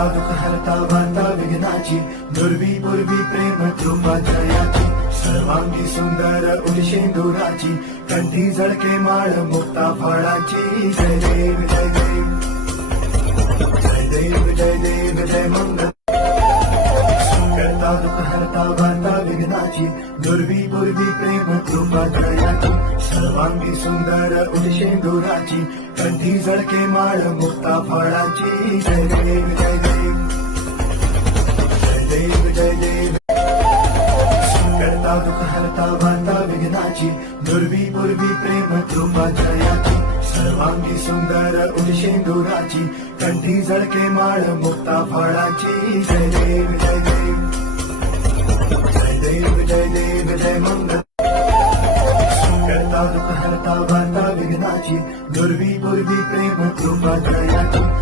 करता दुःख हरता वार्ता विघ्नाची दुर्वी पूर्वी प्रेम कृपा जयाची सर्वांगी सुंदर उलशेंदुराची कंठी झळके माळ मुक्ता फळाची जय देव जय देव जय देव जय देव जय मंगल करता दुःख हरता वार्ता विघ्नाची दुर्वी पूर्वी प्रेम कृपा जयाची सर्वांगी सुंदर उलशेंदुराची कंठी झळके माळ मुक्ता फळाची जय देव जय देव जय देव जय देव करता दुःख हरता वार्ता विघ्नाची दुर्वी पूर्वी प्रेम कृपा जयाची सर्वांगी सुंदर उलशेंदुराची कंठी झळके माळ मुक्ता फळाची जय देव जय देव जय देव जय देव जय मंगल करता दुःख हरता वार्ता विघ्नाची दुर्वी पूर्वी प्रेम कृपा जयाची